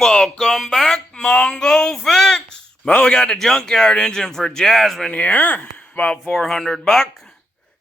Welcome back, Mongo Fix. Well, we got the junkyard engine for JASMIN here, about $400,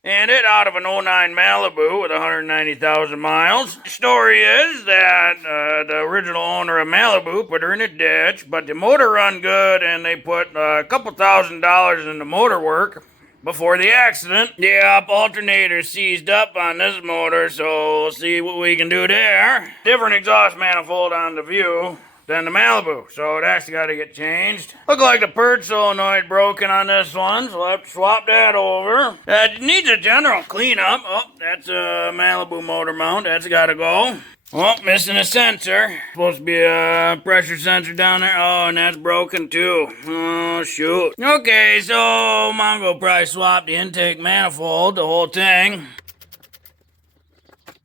and it out of an '09 Malibu with 190,000 miles. The story is that the original owner of Malibu put her in a ditch, but the motor run good, and they put a couple $1,000s in the motor work before the accident. Yep, alternator seized up on this motor, so we'll see what we can do there. Different exhaust manifold on the Vue than the Malibu, so that's got to get changed. Look like the purge solenoid broken on this one, so I'll have to swap that over. It needs a general cleanup. Oh, that's a Malibu motor mount. That's got to go. Oh, missing a sensor. Supposed to be a pressure sensor down there. Oh, and that's broken too. Oh, shoot. Okay, so Mongo probably swapped the intake manifold, the whole thing.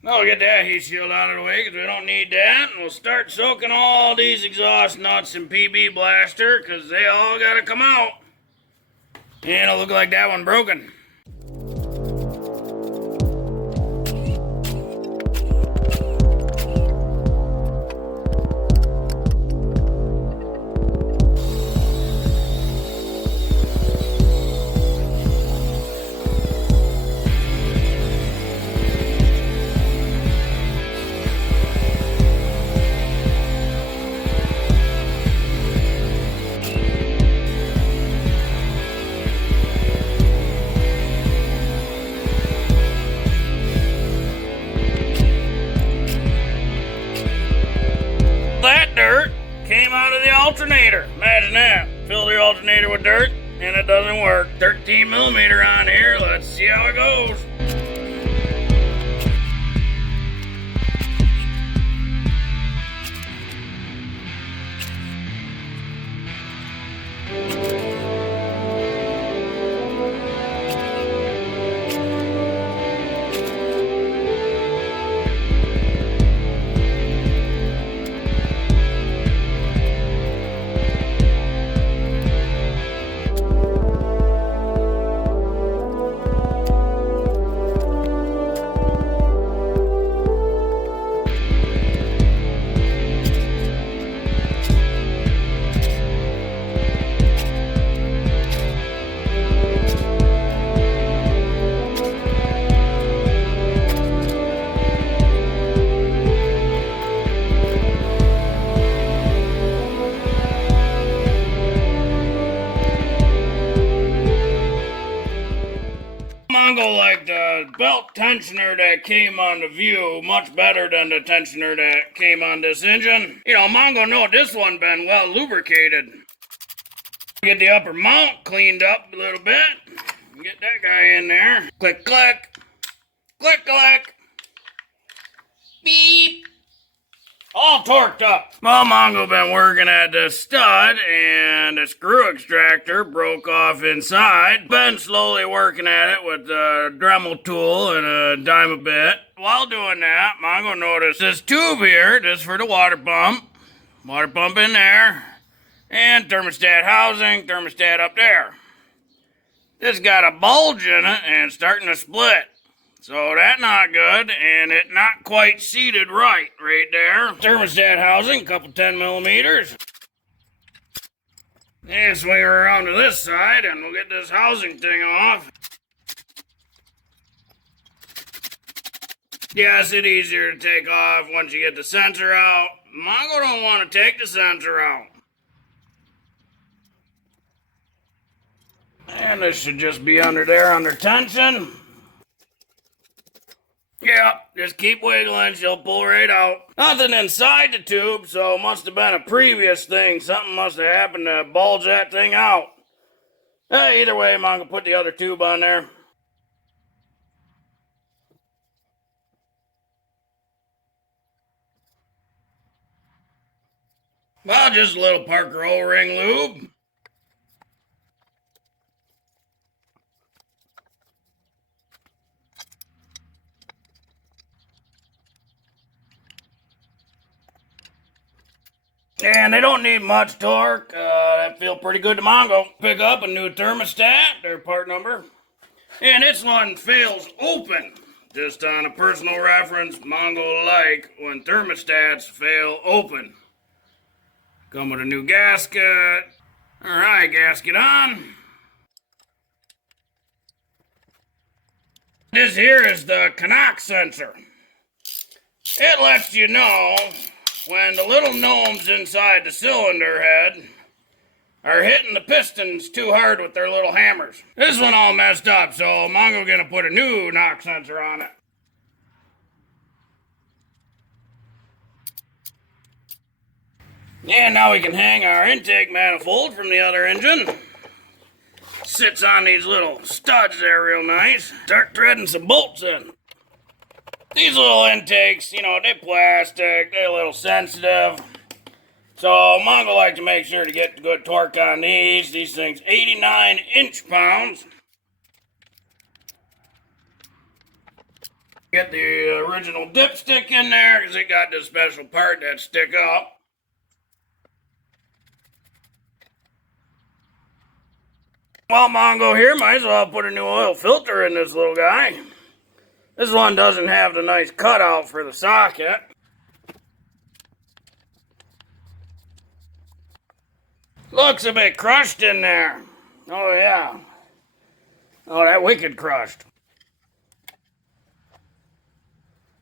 Now we'll get that heat shield out of the way because we don't need that. And we'll start soaking all these exhaust nuts in PB Blaster because they all got to come out. And it'll look like that one broken. That dirt came out of the alternator. Imagine that. Fill the alternator with dirt and it doesn't work. 13 millimeter on here. Let's see how it goes. Mongo liked the belt tensioner that came on the Vue much better than the tensioner that came on this engine. You know, Mongo know this one been well lubricated. Get the upper mount cleaned up a little bit. Get that guy in there. Click, click. Click, click. Beep. All torqued up. Well, Mongo been working at the stud and the screw extractor broke off inside. Been slowly working at it with a Dremel tool and a dime a bit. While doing that, Mongo noticed this tube here. This is for the water pump. Water pump in there. And thermostat housing, thermostat up there. This got a bulge in it and starting to split. So that's not good, and it not quite seated right there. Thermostat housing, couple 10 millimeters. And swing her around to this side, and we'll get this housing thing off. Yes, it's easier to take off once you get the sensor out. Mongo don't want to take the sensor out. And this should just be under there under tension. Yep, just keep wiggling, she'll pull right out. Nothing inside the tube, so it must have been a previous thing. Something must have happened to bulge that thing out. Either way, I'm gonna put the other tube on there. Well, just a little Parker O-ring lube. And they don't need much torque. That feel pretty good to Mongo. Pick up a new thermostat, their part number. And this one fails open. Just on a personal reference, Mongo like when thermostats fail open. Come with a new gasket. Alright, gasket on. This here is the carcass sensor. It lets you know when the little gnomes inside the cylinder head are hitting the pistons too hard with their little hammers. This one all messed up, so Mongo gonna put a new knock sensor on it. And now we can hang our intake manifold from the other engine. Sits on these little studs there real nice. Start threading some bolts in. These little intakes, you know, they're plastic, they're a little sensitive. So Mongo like to make sure to get good torque on these. These things 89 inch-pounds. Get the original dipstick in there because it got this special part that stick up. Well, Mongo here, might as well put a new oil filter in this little guy. This one doesn't have the nice cutout for the socket. Looks a bit crushed in there. Oh yeah. Oh, that wicked crushed.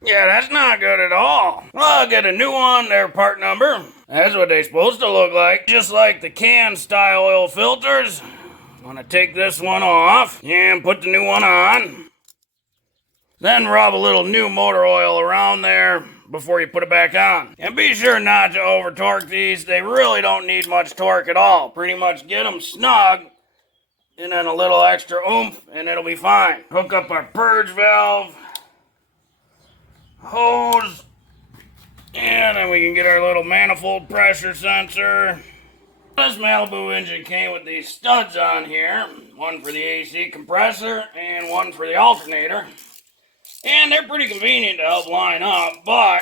Yeah, that's not good at all. Well, I'll get a new one, their part number. That's what they're supposed to look like. Just like the can style oil filters. I'm gonna take this one off and put the new one on. Then rub a little new motor oil around there before you put it back on. And be sure not to over torque these. They really don't need much torque at all. Pretty much get them snug and then a little extra oomph and it'll be fine. Hook up our purge valve, hose, and then we can get our little manifold pressure sensor. This Malibu engine came with these studs on here. One for the AC compressor and one for the alternator. And they're pretty convenient to help line up, but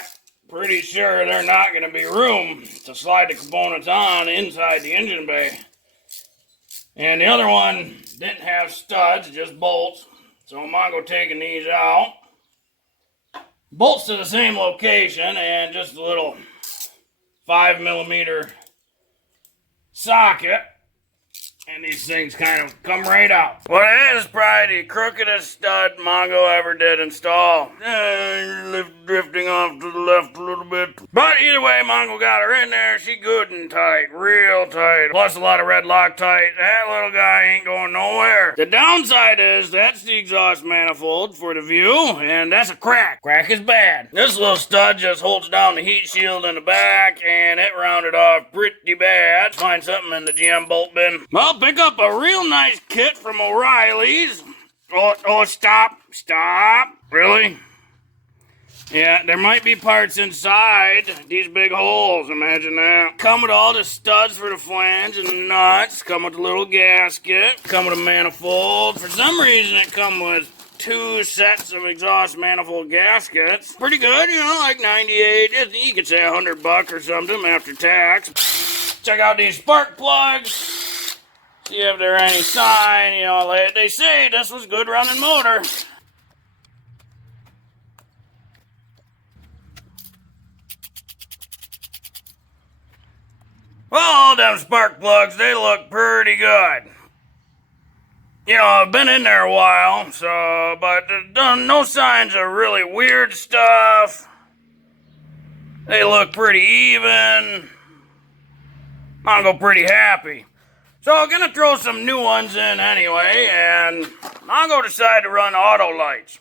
pretty sure there's not going to be room to slide the components on inside the engine bay. And the other one didn't have studs, just bolts. So Mongo taking these out. Bolts to the same location and just a little 5mm socket. And these things kind of come right out. Well, that is probably the crookedest stud Mongo ever did install. Drifting off to the left a little bit. But either way, Mongo got her in there. She good and tight, real tight. Plus a lot of red Loctite. That little guy ain't going nowhere. The downside is that's the exhaust manifold for the Vue, and that's a crack. Crack is bad. This little stud just holds down the heat shield in the back, and it rounded off pretty bad. Find something in the GM bolt bin. Well, pick up a real nice kit from O'Reilly's. Oh, stop. Really? Yeah, there might be parts inside these big holes, imagine that. Come with all the studs for the flange and the nuts. Come with a little gasket. Come with a manifold. For some reason, it comes with 2 sets of exhaust manifold gaskets. Pretty good, you know, like 98. You could say $100 or something after tax. Check out these spark plugs. See if there's any sign, you know, they say this was good running motor. Well, all them spark plugs, they look pretty good. You know, I've been in there a while, so, but there's no signs of really weird stuff. They look pretty even. Mongo pretty happy. So I'm gonna throw some new ones in anyway, and Mongo decided to run auto lights.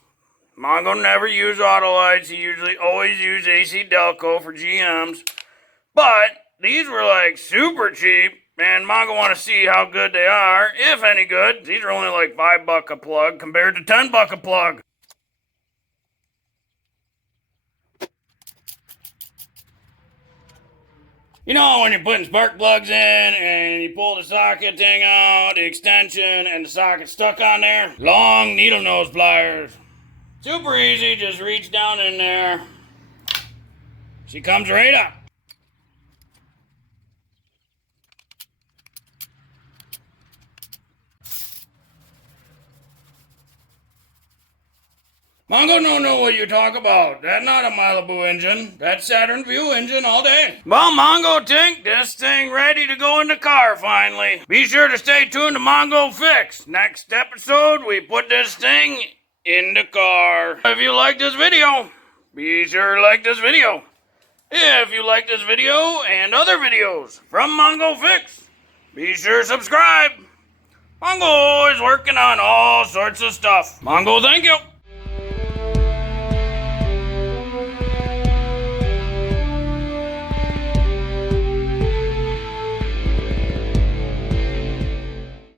Mongo never used auto lights, he usually always used AC Delco for GMs. But these were like super cheap, and Mongo want to see how good they are, if any good. These are only like $5 a plug compared to $10 a plug. You know, when you're putting spark plugs in and you pull the socket thing out, the extension, and the socket stuck on there, long needle nose pliers. Super easy, just reach down in there. She comes right up. Mongo don't know what you talk about. That's not a Malibu engine. That's Saturn Vue engine all day. Well, Mongo think this thing ready to go in the car finally. Be sure to stay tuned to Mongo Fix. Next episode, we put this thing in the car. If you like this video, be sure to like this video. If you like this video and other videos from Mongo Fix, be sure to subscribe. Mongo is working on all sorts of stuff. Mongo, thank you.